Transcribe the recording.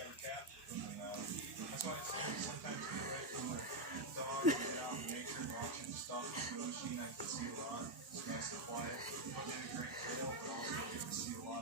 And that's why it's sometimes get away from the dog and get out in nature, watching stuff. The machine I can see a lot. It's nice and quiet. Putting in a great tail, but